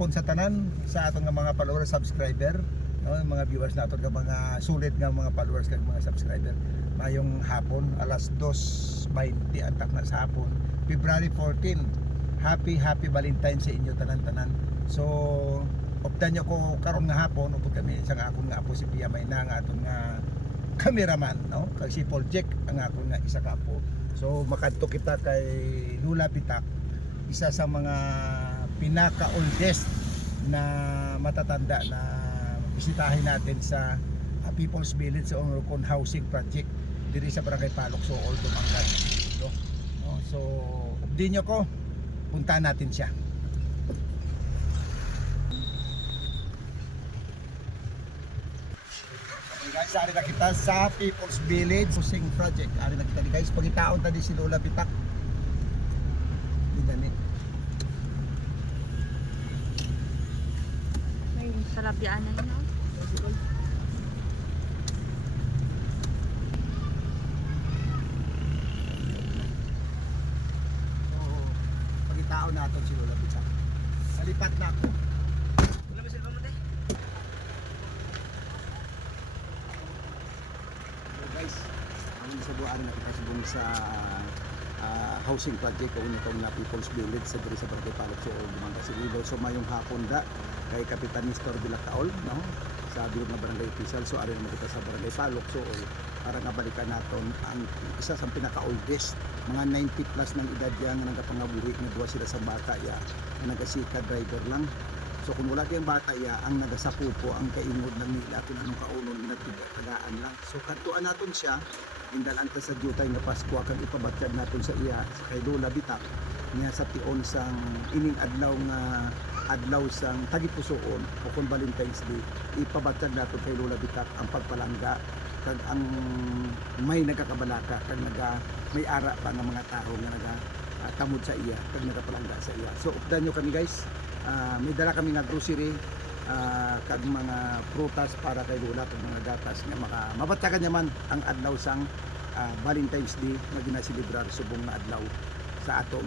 hapon sa tanan sa atong nga mga followers, subscriber, no, mga viewers naton nga mga sulit nga mga followers kag mga subscriber. Mayong hapon alas 2:20 antak na sa hapon, February 14. Happy Valentine sa inyo tanan-tanan. So updan nyo ko karon nga hapon upod kami sa nga akong nga apo si Pia Mayna nga aton nga cameraman, no, kag si Paul Jack ang akong nga isa ka apo. So makadto kita kay Lula Bitak, isa sa mga pinaka-oldest na matatanda na bisitahin natin sa People's Village sa Onrocon Housing Project diri sa Barangay Palok, so Old Dumangan. No, so update nyo ko, puntahan natin siya. Guys, ari na kita sa People's Village Housing Project. Ari na kita guys, pagitaon tadi si Lola Bitak. Dini. May salabyaan na yun, no? Pagitaon natin si Lola Bitak. Salipat na ako. Wala ba sila kamatay? Guys, ang sa buwan na kita subong sa housing project o unitong na People's Village sa diri sa Barangay Palok, so Dumangas Iloilo. So mayong hapon da kay Kapitan Nestor Vilataol, no, sa bilog na barangay official. So ari na kita sa Barangay Palok, so para nga balikan naton ang isa sa pinaka-oldest, mga 90 plus ng edad yan nga nagapangabuhi nga duwa sila sa bata ya nga nagasika driver lang. So kung wala kayong bata ya, ang nagasapupo ang kaingod ng nila kung anong kaunon nagtigaan lang. So kantuan naton siya indalan ta sa jutay nga Pasko kag ipabatyag naton sa iya sa kay Lola Bitak niya sa tion sang ining adlaw nga adlaw sang tagipusoon o kung Valentine's Day, ipabatyag naton kay Lola Bitak ang pagpalangga kag ang may nagakabalaka kag may ara pa nga mga tao nga tamod sa iya kag nagapalangga sa iya. So updan nyo kami guys. May dala kami nga grocery kag mga prutas para kay Lola kag mga gatas nga mabatyagan naman ang adlaw sang Valentine's Day nga ginaselebrar subong na adlaw sa aton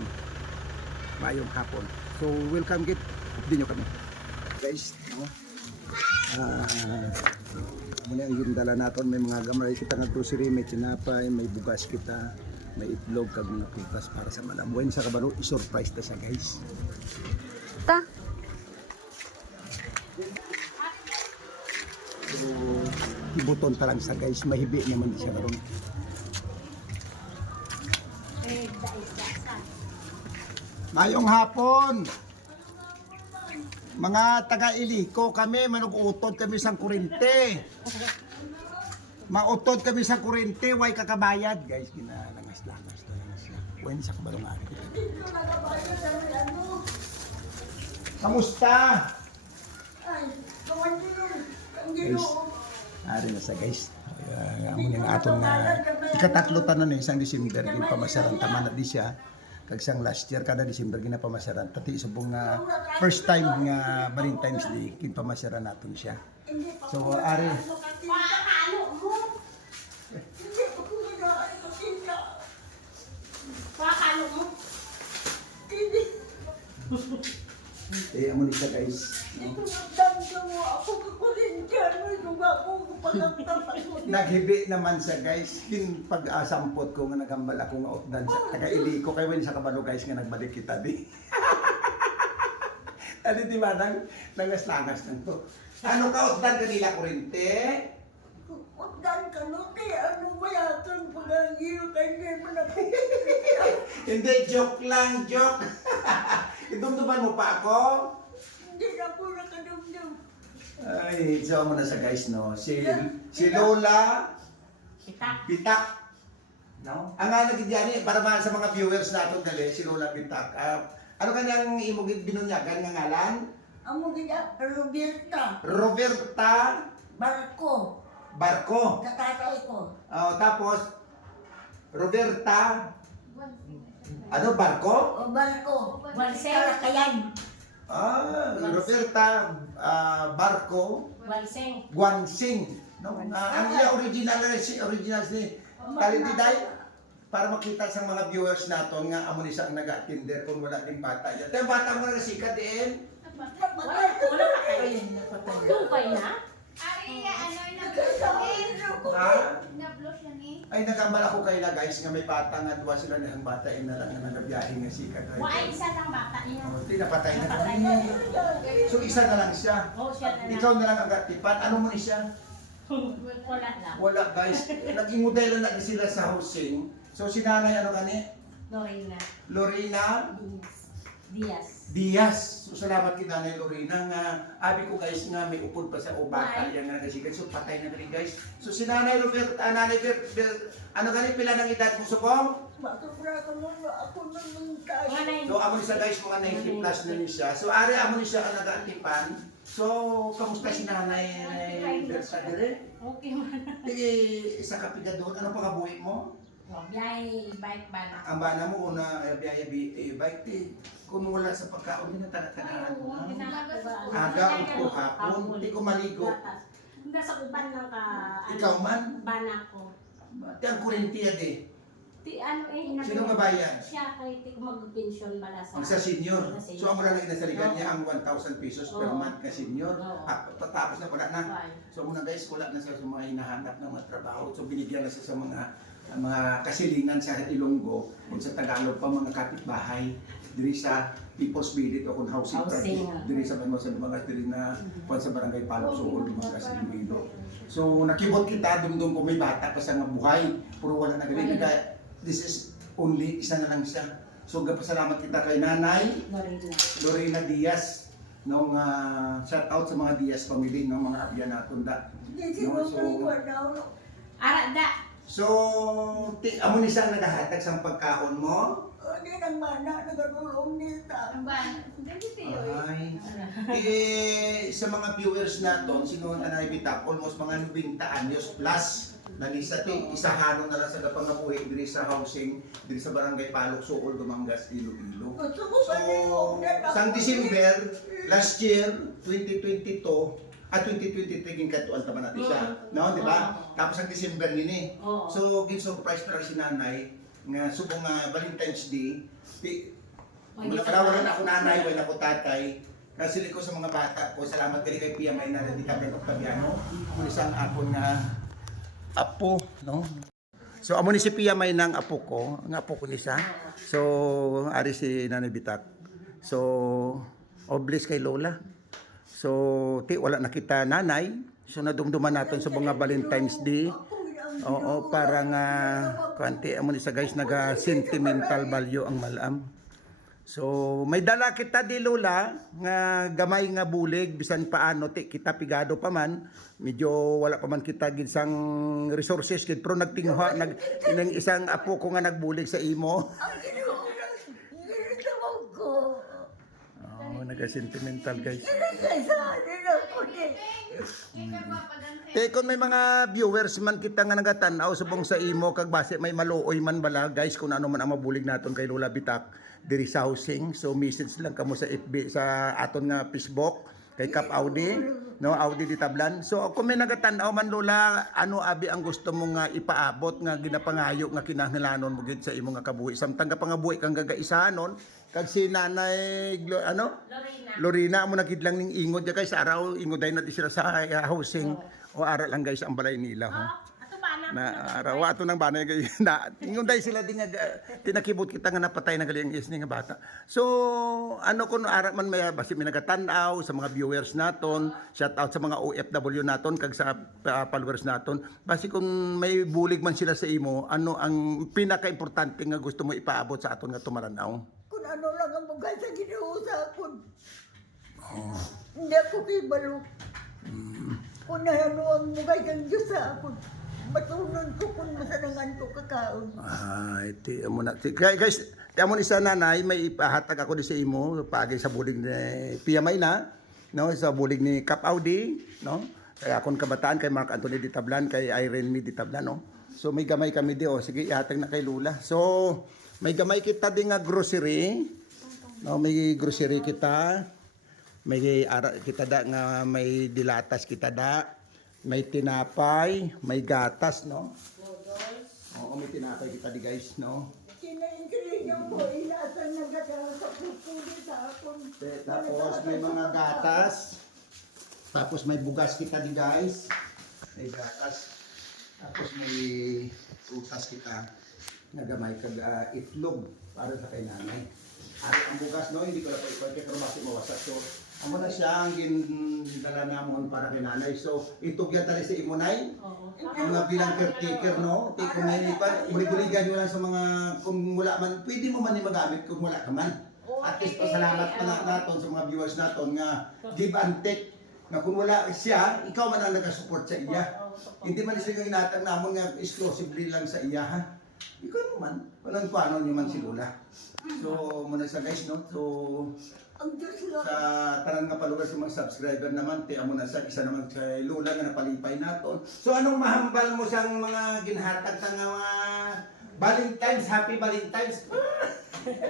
mayong hapon. So welcome git dinyo kami guys, no? Muna yung dala naton, may mga gamay kita nga grocery, may tinapay, may bugas kita, may itlog kag mga prutas para sa madam. When sa kabalo i-surprise ta sa guys. Ta. So, ibuton pa lang sa guys, mahibi naman di siya karon. Mayong hapon. Mga taga-Iliko kami, manug-utod kami sa kurente. Mautod kami sa kurente, way kakabayad. Guys, ginalangas-langas na lang siya. When sa kabalong ari kita. Kamusta? Guys, ari na sa guys. Amo ning aton nga ikatatlo tanan ni isang December gin pamasaran tama na di siya. Kag sang last year kada December gin pamasaran tati subong nga first time nga Valentine's Day gin pamasaran naton siya. So ari amo ni siya guys. Naghibi naman siya guys. Kin pag-asampot ko nga nagambal ako nga utdan sa taga-Iliko kay wen sa kabalo guys nga nagbalik kita di. Ano di ba nang nangas-langas nang to. Ano ka utdan kanila kurente? Utdan ka no kay ano ba yatang pagangil kay naman ako. Hindi, joke lang, joke. Idumduman mo pa ako? Hindi na ako nakadumdum. Ay, so mo na sa guys, no? Si Lola Bitak. No? Ang nga nagigyan para sa mga viewers natin dali, si Lola Bitak. Ano kanyang imong binunyagan nga ngalan? Amo gida Roberta Roberta Barco. Sa Tatay ko. tapos Roberta Barco? O Barco. Salakayan. Roberta Barco Guansing. No? Ang iya original ni Kalididay para makita sa mga viewers naton nga amo ni sa naga-attender kung wala ding bata. Ito yung bata mo na sikat din. Wala Patay. Tupay na? Ha? Ay nagambal ako kay la guys nga may bata nga duwa sila nang bata na lang nga nagabiyahe nga si Kagay. Wala isa ng bata niya. Oh, di napatay na Napatay kami. na. So isa na lang siya. Oh, siya na lang. Ikaw na lang ang gatipan. Ano mo ni siya? Wala lang. Wala guys. Naging modelo na sila sa housing. So si nanay ano gani? Lorena. Lorena Diaz. Diaz. So salamat kay nanay Lorena nga abi ko guys nga may upod pa sa ubata yan nga nagasigan. So patay na rin guys. So si nanay Robert, nanay ano gani pila ng edad mo subong? Makapra ka mo ako nang tayo. So amo ni siya guys mga 90 plus na ni siya. So ari amo ni siya ang nagaatipan. So kamusta si nanay Bersa dire? Okay man. Tige isa ka pigador ano pa kabuhi mo? Biyay, bike ba na? Ang bana mo una biyaya bike ti kung wala sa pagkaon din taga-tagaan mo. Aga o hapon, di ko maligo. Hindi sa uban lang ka. Ikaw man? Bana ko. Ti ang kurentiya di. Ti ano Sino nga bayan? Siya kay ti mag-pension bala sa. Ang sa senior. So ang mura lang inasaligan niya ang 1,000 pesos per Oo. month na senior. Oo. Tapos na wala na. Bye. So muna guys, wala na siya sa mga hinahanap ng mga trabaho. So binigyan na siya sa mga kasilingan sa Ilonggo kung sa Tagalog pa mga kapitbahay diri sa People's Village o kung housing Housing, project diri sa mga diri na kung sa barangay Palok Suol mga Iloilo. So nakibot kita dumdum ko may bata pa sa nga buhay puro wala na gali naga this is only isa na lang siya. So gapasalamat kita kay Nanay Lorena. Lorena Diaz nung shout out sa mga Diaz family ng mga abya naton da. Hindi siguro So, ko daw. Ara da. So, amo ni siya nagahatag sa pagkaon mo? Hindi nang mana, nagatulong nita. Ay. Sa mga viewers naton, sino na naibita, almost mga 90 anyos plus. Nalisa ti isahanon na lang sa kapangabuhi diri sa housing, diri sa barangay Palok Suol, Dumangas, Iloilo. Gusto ko So, ba niyo? sang December last year, 2022, 2023 ging katuan taman natin siya. No, di ba? Tapos ang December nini. Oo. So, gin surprise para si nanay nga subong Valentine's Day. Wala wala ako nanay, wala ako tatay. Kasi ko sa mga bata ko, salamat kay kay Pia May na di Tablet Octaviano. Kung isang ako nga apo, no? So amo ni si Pia May nang apo ko, nga apo ko ni siya. So ari si Nanay Bitak. So oblis kay Lola. So ti wala nakita nanay. So nadumduman natin sa mga Valentine's Day. Oo, para nga kanti amo ni sa guys naga sentimental value ang malam. So may dala kita di Lola nga gamay nga bulig bisan paano ti kita pigado pa man medyo wala pa man kita ginsang resources kid pero nagtingha nang isang apo ko nga nagbulig sa imo. Ang ginawag ko. Oh, naga-sentimental guys. Nagsasanin ako din. Kung may mga viewers man kita nga nagatanaw subong sa imo kag base may maluoy man bala guys kung ano man ang mabulig naton kay Lola Bitak diri sa housing. So message lang kamo sa FB sa aton nga Facebook kay Kap Audi, no, Audi di Tablan. So kung may nagatanaw man Lola, ano abi ang gusto mo nga ipaabot nga ginapangayo nga kinahanglanon mo gid sa imo nga kabuhi samtang ka pangabuhi kang gagaisanon kag si Nanay Lorena mo nakidlang ning ingod ya guys araw ingoday na di sila sa housing o ara lang guys ang balay nila ho. Ato ba na? Na araw ato nang banay guys na ingoday sila din nga tinakibot kita nga napatay na gali ang is nga bata. So ano kun ara man may basi may nagatanaw sa mga viewers naton, shout out sa mga OFW naton kag sa followers naton. Basi kung may bulig man sila sa imo, ano ang pinaka-importante nga gusto mo ipaabot sa aton nga tumaranaw? Kung ano lang ang bagay sa ginausapon. Hindi ako kibalo. Kung ano ang bagay kang Diyos sa ako. Matunan ko kung masanangan ko kakaon. Iti amo na. Guys, amo ni sa nanay may ipahatag ako di sa imo pagi sa bulig ni Pia May na, no, sa bulig ni Kap Audi, no. Kaya akong kabataan kay Mark Anthony di Tablan, kay Irene Mi di Tablan, no. So may gamay kami di sige ihatag na kay Lula. So may gamay kita di nga grocery. No, may grocery kita. May ara kita da nga may dilatas kita da. May tinapay, may gatas, no? Oo, may tinapay kita di guys, no? Kinaingkiling Yung po, inasan na gata sa pupuli sa akon. Tapos may mga gatas. Tapos may bugas kita di guys. May gatas. Tapos may utas kita. Nagamay kag itlog para sa kay nanay. Ang bugas no, hindi ko na po ipagkita pero bakit mawasak. So, amo na siya ang gindala namon para kay nanay. So, itog yan tali sa imunay. Oo. Mga bilang caretaker, no? Di kung may pa, ibiguligan nyo lang sa mga, kung wala man, pwede mo man magamit kung wala ka man. At least pasalamat pa natin sa mga viewers natin nga give and take. Na kung wala siya, ikaw man ang nag-support sa iya. Hindi man sila inatag namon nga exclusively lang sa iya, ha? Ikaw naman, walang paano nyo man si Lola. So, muna sa guys, no? So, Ang Diyos lang. sa tanan nga palugar sa mga subscriber naman, tiya mo na sa isa naman kay Lola nga napalipay naton. So anong mahambal mo sa mga ginhatag sa mga Valentine's, Happy Valentine's?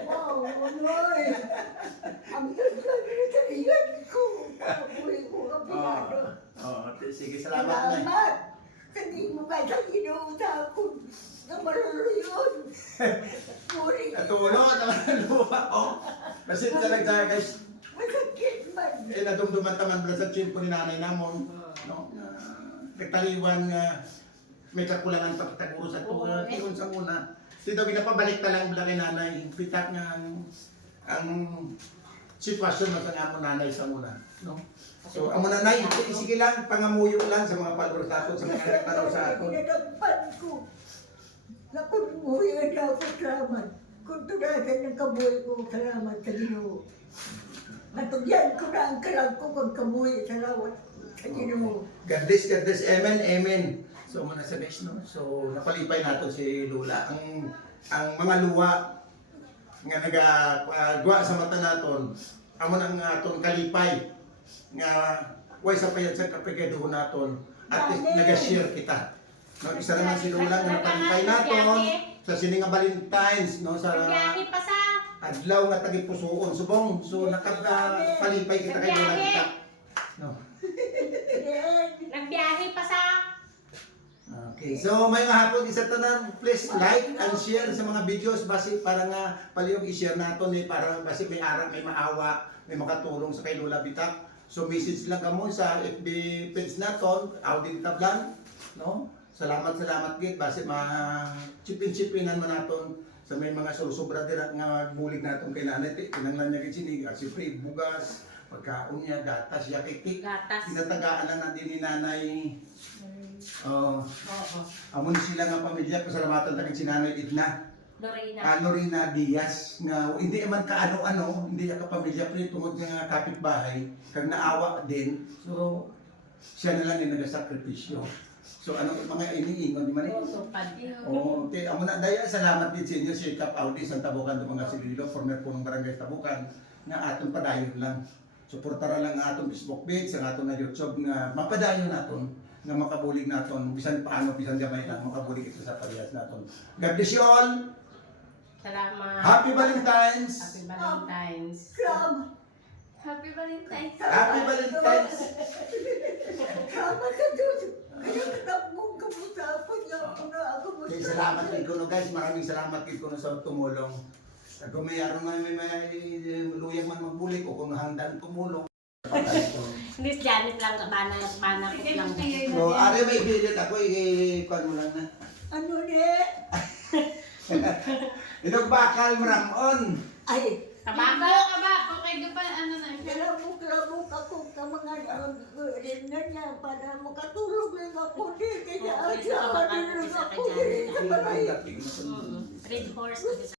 Wow, Manoy. Ang Diyos lang pinataligan ko. Kapuhin ko ang pinado. Sige, salamat na. Salamat. Hindi mo kahit ang ginuuta ko na maluluyon. Puri. Natulog, naman lupa. Kasi talaga guys, Masakit man. nadumduman taman pala sa chin po ni nanay namon. No? Nagtaliwan nga may kakulangan pa kitaguro sa tuwa. Tiyon sa muna. Dito ginapabalik na lang bila kay nanay. Pitak nga ang sitwasyon mo sa nga mo nanay sa muna. No? So, amo nanay, sige lang, pangamuyo lang sa mga followers natin, sa mga nagtanaw sa atin. Pinadagpan ko. Nakunmuhi na ako salamat. Kung tunasan ng kabuhay ko, salamat sa Ginoo. Natugyan ko na ang kalag ko pag kabuhay, salamat sa Ginoo. God bless, amen, amen. So, muna sa next, no? So, napalipay natin si Lola. Ang mga luwa nga nagagawa sa mata naton, amo nang aton kalipay nga way sa payat sa kapigado naton at least nag-share kita. No, isa naman si Lola nga napalipay naton sa sininga Valentine's, no, sa Nagbiyahe pa sa... adlaw nga tagipusoon subong. So nakapalipay kita kay Lola kita. No. Nagbiyahe pa sa... Okay, so may hapon isa tanan, please like and share sa mga videos basi para nga palihog i-share naton para basi may aral, may maawa, may makatulong sa kay Lola Bitak. So message lang kamo sa FB page naton, Audit Tablan, no? Salamat gid basi chipin-chipinan mo naton sa may mga sobra dira nga bulig naton kay nanay kinanglan niya gid sinig, siyempre bugas, pagkaon niya, gatas, yakik, Gatas. tinatagaan lang na din ni nanay. Oo. Amon sila nga pamilya, pasalamatan tayo si Nanay Edna. Lorena. Lorena Diaz, nga hindi man kaano-ano, hindi ka pamilya, pero tungod nga kapitbahay, kag naawa din, so siya na lang yung nagasakripisyo. So ano mga iniingon, di man eh? Tupad. Oo, okay, amo na daya, salamat din sa inyo, si Cap Audi, sa Tabukan, ng mga sililo, former po ng barangay Tabukan, nga aton padayon lang. Suportara lang nga aton Facebook page, ang aton na YouTube, nga mapadayon naton, nga makabulig naton, bisan paano, bisan gamay lang, makabulig ito sa parehas naton. God bless you all! Salamat. Happy Valentine's! Happy Valentine's. Salamat. Happy Valentine's! Happy Valentine's! Salamat sa Diyos. Kaya katakbong kamusta ako niya ako na ako mo. Okay, salamat din ko no guys, maraming salamat din ko no sa tumulong. Kung may araw nga may luyang man magbulig o kung handang tumulong. Hindi, Janet lang, bana ko lang. So, ari may bilit ako, i-pan mo lang na. Ano ne? Inog bakal mo ramon. Ay, Tabako. ka ba? Okay ka pa, ano na? kalabok ako sa mga rin na niya para makatulog lang ako din. Kaya Oo, asyahan ito, lang isa ako ka dyan. din sa balay. Red horse.